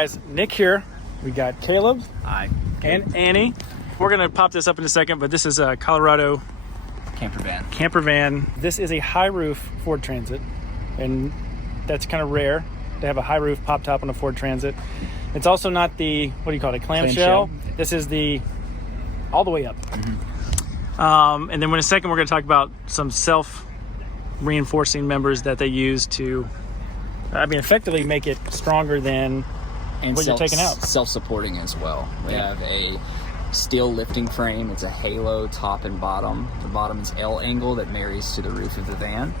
guys, Nick here. We got Caleb. Hi. And Annie. We're going to pop this up in a second, but this is a Colorado camper van. This is a high roof Ford Transit, and that's kind of rare to have a high roof pop top on a Ford Transit. It's also not the, what do you call it, clamshell. This is the all the way up. Mm-hmm. And then in a second, we're going to talk about some self-reinforcing members that they use to, effectively make it stronger than what you're taking out. Self-supporting as well. We have a steel lifting frame. It's a halo top and bottom. The bottom is L angle that marries to the roof of the van.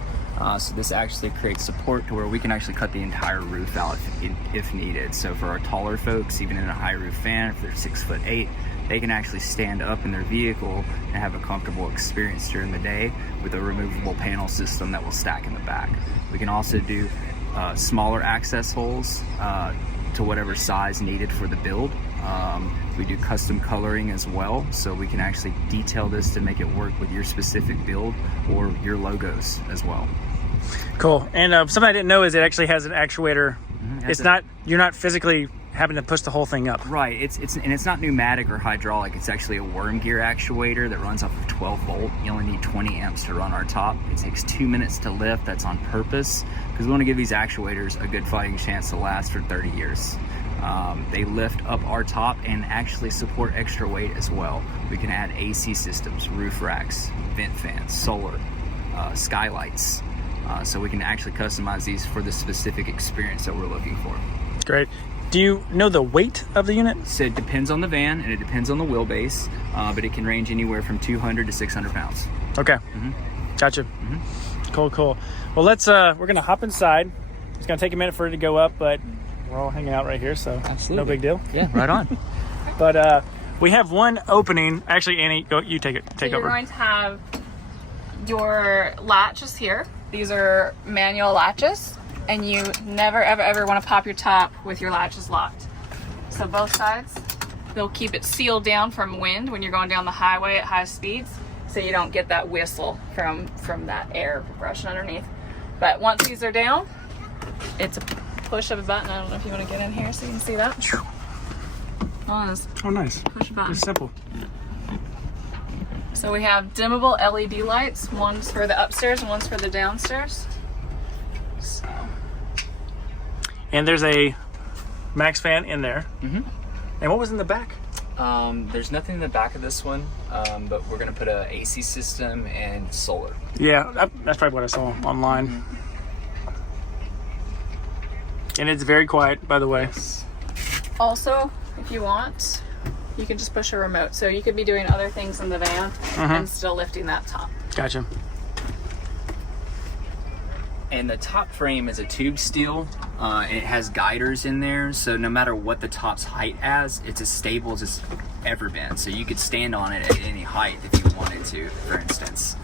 So this actually creates support to where we can actually cut the entire roof out if needed. So for our taller folks, even in a high roof van, if they're 6'8", they can actually stand up in their vehicle and have a comfortable experience during the day with a removable panel system that will stack in the back. We can also do smaller access holes to whatever size needed for the build. We do custom coloring as well, so we can actually detail this to make it work with your specific build or your logos as well. Cool. And something I didn't know is it actually has an actuator. Mm-hmm. You're not physically having to push the whole thing up. Right. It's not pneumatic or hydraulic. It's actually a worm gear actuator that runs off of 12 volt. You only need 20 amps to run our top. It takes 2 minutes to lift. That's on purpose because we want to give these actuators a good fighting chance to last for 30 years. They lift up our top and actually support extra weight as well. We can add AC systems, roof racks, vent fans, solar, skylights. So we can actually customize these for the specific experience that we're looking for. Great. Do you know the weight of the unit? So it depends on the van and it depends on the wheelbase, but it can range anywhere from 200 to 600 pounds. Okay. Mm-hmm. Gotcha. Mm-hmm. Cool. Well, we're going to hop inside. It's going to take a minute for it to go up, but we're all hanging out right here, so absolutely no big deal. Yeah, right on. But we have one opening. Actually, Annie, you take it. Take over. You're going to have your latches here. These are manual latches, and you never, ever want to pop your top with your latches locked. So both sides, they'll keep it sealed down from wind when you're going down the highway at high speeds, so you don't get that whistle from that air rushing underneath. But once these are down, it's a push of a button. I don't know if you want to get in here so you can see that. Oh, nice. Push a button. It's simple. So we have dimmable LED lights. One's for the upstairs and one's for the downstairs. So. And there's a max fan in there. Mm-hmm. And what was in the back? There's nothing in the back of this one, but we're going to put an AC system and solar. Yeah, that's probably what I saw online. Mm-hmm. And it's very quiet, by the way. Yes. Also, if you want, you can just push a remote. So you could be doing other things in the van and still lifting that top. Gotcha. And the top frame is a tube steel. And it has guiders in there, so no matter what the top's height is, it's as stable as it's ever been. So you could stand on it at any height if you wanted to, for instance.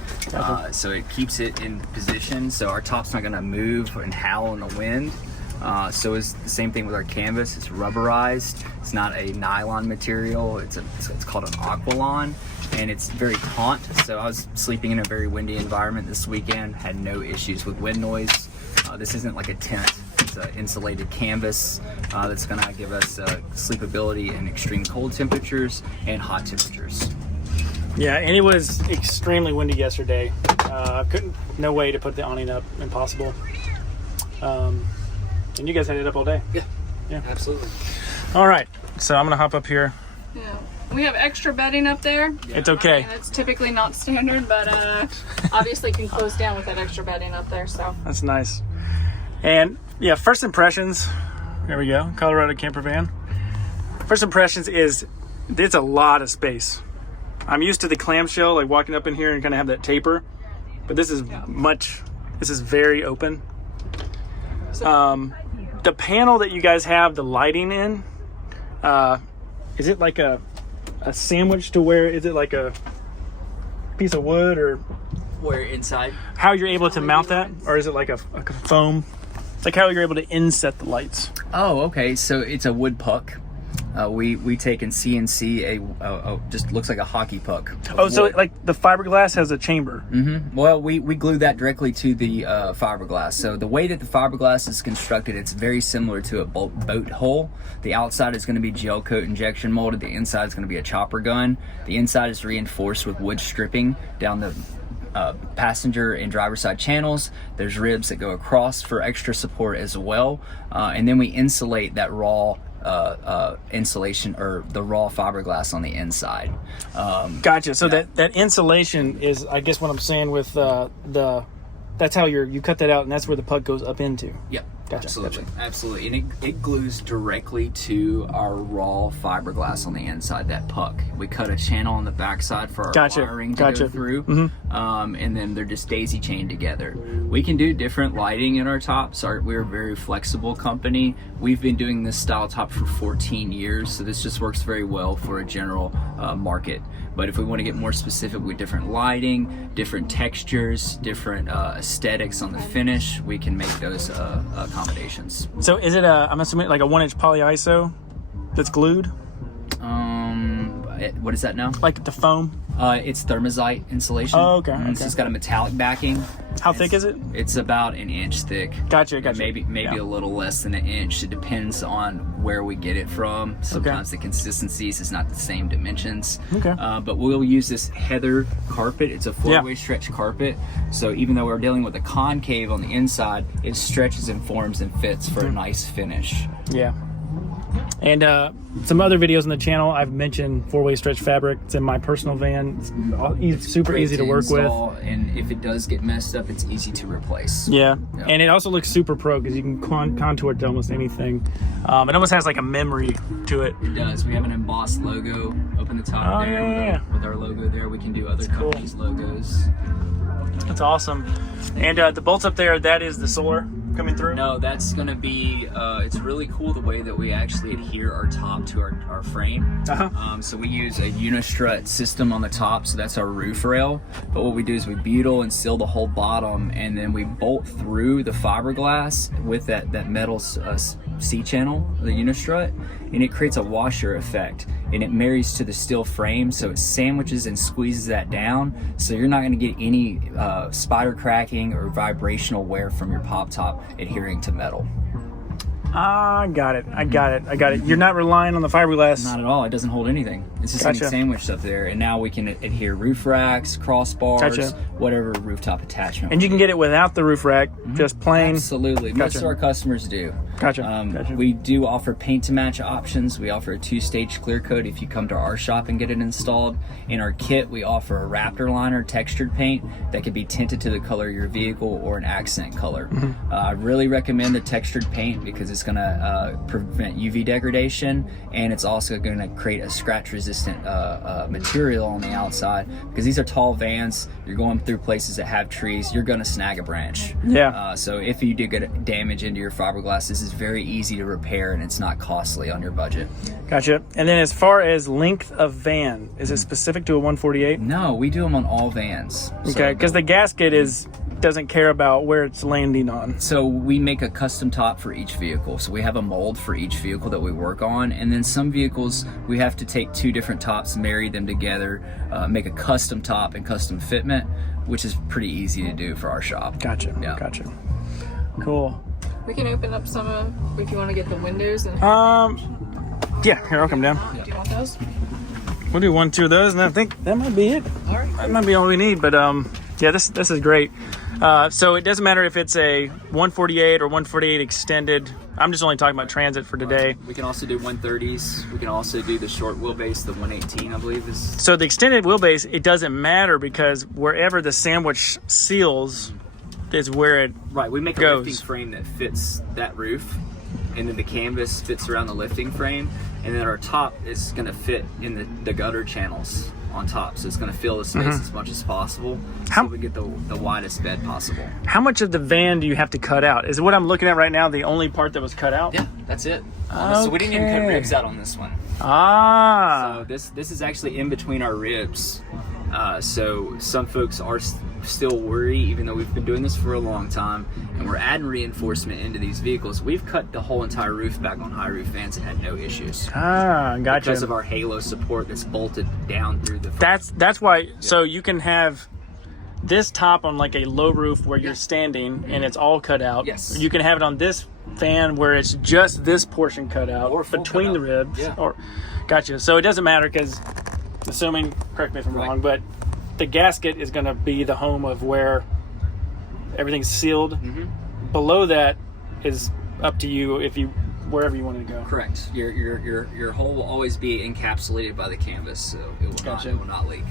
So it keeps it in position, so our top's not going to move and howl in the wind. So it's the same thing with our canvas. It's rubberized. It's not a nylon material. It's called an aqualon, and it's very taut. So I was sleeping in a very windy environment this weekend. Had no issues with wind noise. This isn't like a tent. It's an insulated canvas that's going to give us sleepability in extreme cold temperatures and hot temperatures. Yeah, and it was extremely windy yesterday. No way to put the awning up. Impossible. And you guys had it up all day. Yeah, absolutely. All right, so I'm gonna hop up here. Yeah, we have extra bedding up there. Yeah. It's okay. I mean, it's typically not standard, but obviously can close down with that extra bedding up there. So that's nice. And yeah, first impressions. There we go. Colorado camper van. First impressions is it's a lot of space. I'm used to the clamshell, like walking up in here and kind of have that taper, but this is This is very open. The panel that you guys have the lighting in, is it like a sandwich to where, is it like a piece of wood or where inside? How you're able to mount that, or is it like a foam? It's like how you're able to inset the lights. Oh, okay. So it's a wood puck. We take and CNC a just looks like a hockey puck. Oh, so like the fiberglass has a chamber. Well, we glue that directly to the fiberglass. So the way that the fiberglass is constructed, it's very similar to a boat hull. The outside is going to be gel coat injection molded. The inside is going to be a chopper gun. The inside is reinforced with wood stripping down the passenger and driver side channels. There's ribs that go across for extra support as well, and then we insulate that raw insulation or the raw fiberglass on the inside. Gotcha. So that insulation is, I guess, what I'm saying with that's how you cut that out, and that's where the puck goes up into. Yep. Gotcha. Absolutely. And it glues directly to our raw fiberglass on the inside, that puck. We cut a channel on the backside for our wiring to go through, and then they're just daisy chained together. We can do different lighting in our tops. We're a very flexible company. We've been doing this style top for 14 years, so this just works very well for a general market. But if we want to get more specific with different lighting, different textures, different aesthetics on the finish, we can make those accommodations. So is it I'm assuming like a 1-inch polyiso that's glued? What is that now? Like the foam? It's thermozite insulation. Oh, okay. It's just got a metallic backing. How thick is it? It's about an inch thick. Gotcha. Maybe a little less than an inch. It depends on where we get it from. Sometimes the consistencies is not the same dimensions. Okay. But we'll use this heather carpet. It's a 4-way stretch carpet. So even though we're dealing with a concave on the inside, it stretches and forms and fits for a nice finish. Yeah. And some other videos on the channel, I've mentioned 4-way stretch fabric. It's in my personal van. It's super easy to work with. And if it does get messed up, it's easy to replace. Yeah. And it also looks super pro because you can contour it to almost anything. It almost has like a memory to it. It does. We have an embossed logo up in the top with our logo there. We can do other companies' logos. That's awesome. And the bolts up there, that is the solar coming through? No, that's going to be, it's really cool the way that we actually adhere our top to our frame. So we use a unistrut system on the top, so that's our roof rail. But what we do is we butyl and seal the whole bottom, and then we bolt through the fiberglass with that metal C-channel, the unistrut, and it creates a washer effect. And it marries to the steel frame, so it sandwiches and squeezes that down, so you're not going to get any spider cracking or vibrational wear from your pop top adhering to metal. I got it. You're not relying on the fiberglass. Not at all. It doesn't hold anything. It's just getting sandwiched up there, and now we can adhere roof racks, crossbars, whatever rooftop attachment. And you can get it without the roof rack, just plain. Absolutely. Most of our customers do. Gotcha. We do offer paint to match options. We offer a 2-stage clear coat if you come to our shop and get it installed. In our kit, we offer a Raptor liner textured paint that can be tinted to the color of your vehicle or an accent color. I really recommend the textured paint because it's going to prevent UV degradation, and it's also going to create a scratch resistant material on the outside, because these are tall vans. You're going through places that have trees, you're going to snag a branch. So if you do get damage into your fiberglass, this is very easy to repair, and it's not costly on your budget. Gotcha. And then as far as length of van, is it specific to a 148? No, we do them on all vans. Okay, because the gasket doesn't care about where it's landing on. So we make a custom top for each vehicle. So we have a mold for each vehicle that we work on, and then some vehicles we have to take 2 different tops, marry them together, make a custom top and custom fitment, which is pretty easy to do for our shop. Gotcha. Cool. We can open up some if you want to get the windows. And yeah, here, I'll come down. do you want those? We'll do 1, 2 of those, and I think that might be it. All right. That might be all we need, but yeah, this is great. So it doesn't matter if it's a 148 or 148 extended. I'm just only talking about transit for today. We can also do 130s. We can also do the short wheelbase, the 118, I believe is. So the extended wheelbase, it doesn't matter because wherever the sandwich seals is where it we make goes. A lifting frame that fits that roof, and then the canvas fits around the lifting frame, and then our top is going to fit in the gutter channels on top, so it's going to fill the space as much as possible, so we get the widest bed possible. How much of the van do you have to cut out? Is what I'm looking at right now the only part that was cut out? Yeah, that's it. So we didn't even cut ribs out on this one. So this is actually in between our ribs. So some folks are still worry, even though we've been doing this for a long time, and we're adding reinforcement into these vehicles. We've cut the whole entire roof back on high roof vans and had no issues. Ah, gotcha. Because of our halo support that's bolted down through the front. That's why. So you can have this top on like a low roof where you're standing and it's all cut out. Yes. You can have it on this van where it's just this portion cut out, Or full between cut the out. ribs. Yeah. Or gotcha. So it doesn't matter because, assuming, correct me if I'm wrong, but the gasket is going to be the home of where everything's sealed. Mm-hmm. Below that is up to you if you wherever you want to go. Correct. Your hole will always be encapsulated by the canvas, so it will not leak.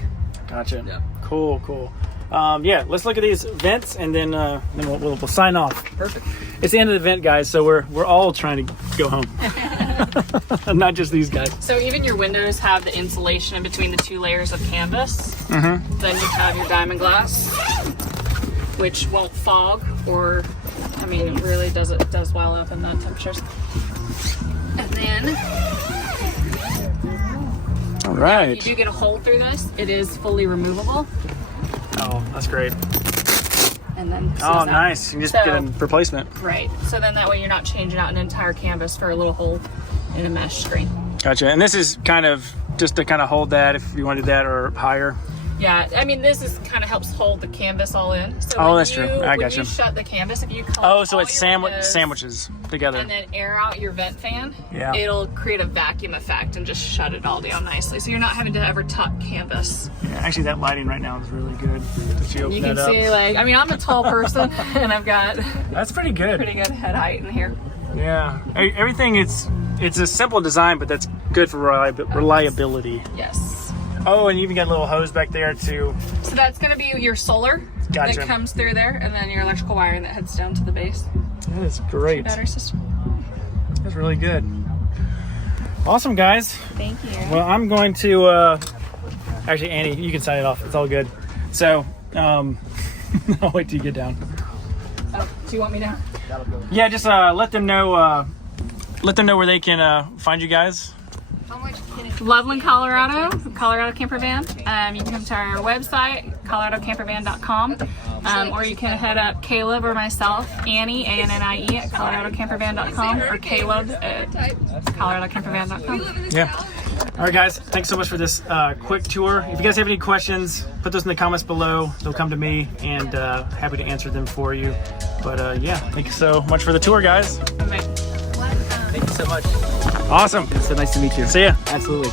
Gotcha. Yeah. Cool. Yeah, let's look at these vents and then we'll sign off. Perfect. It's the end of the vent, guys, so we're all trying to go home. Not just these guys. So even your windows have the insulation in between the 2 layers of canvas. Mm-hmm. Then you have your diamond glass, which won't fog, or I mean, it really does well up in that temperatures. And then, All right. if you do get a hole through this, it is fully removable. Oh, that's great. And then Oh, nice. You can just get a replacement. Right. So then that way you're not changing out an entire canvas for a little hole in a mesh screen. Gotcha. And this is kind of just to kind of hold that if you want to do that or higher. Yeah, I mean, this is kind of helps hold the canvas all in. So Oh, when that's true. I when gotcha. you shut the canvas, if you close Oh, so all it's your windows sandwiches together. and then air out your vent fan, Yeah. it'll create a vacuum effect and just shut it all down nicely. So you're not having to ever tuck canvas. Yeah, actually, that lighting right now is really good. If you open You that can up. see, like, I mean, I'm a tall person and I've got That's pretty good. pretty good head height in here. Yeah. Everything, it's a simple design, but that's good for reliability. Yes. Oh, and you even got a little hose back there too. So that's going to be your solar Gotcha. that comes through there, and then your electrical wiring that heads down to the base. That is great. Battery system. That's really good. Awesome, guys. Thank you. Well, I'm going to actually, Annie, you can sign it off. It's all good. So, I'll wait till you get down. Oh, do you want me to? Yeah, just let them know where they can find you guys. Loveland, Colorado Camper Van. You can come to our website, coloradocampervan.com, or you can head up Caleb or myself, Annie, ANNIE, at coloradocampervan.com, or Caleb at coloradocampervan.com. Yeah. All right, guys. Thanks so much for this quick tour. If you guys have any questions, put those in the comments below. They'll come to me, and happy to answer them for you. But yeah, thank you so much for the tour, guys. Thank you so much. Awesome. It's so nice to meet you. See ya. Absolutely.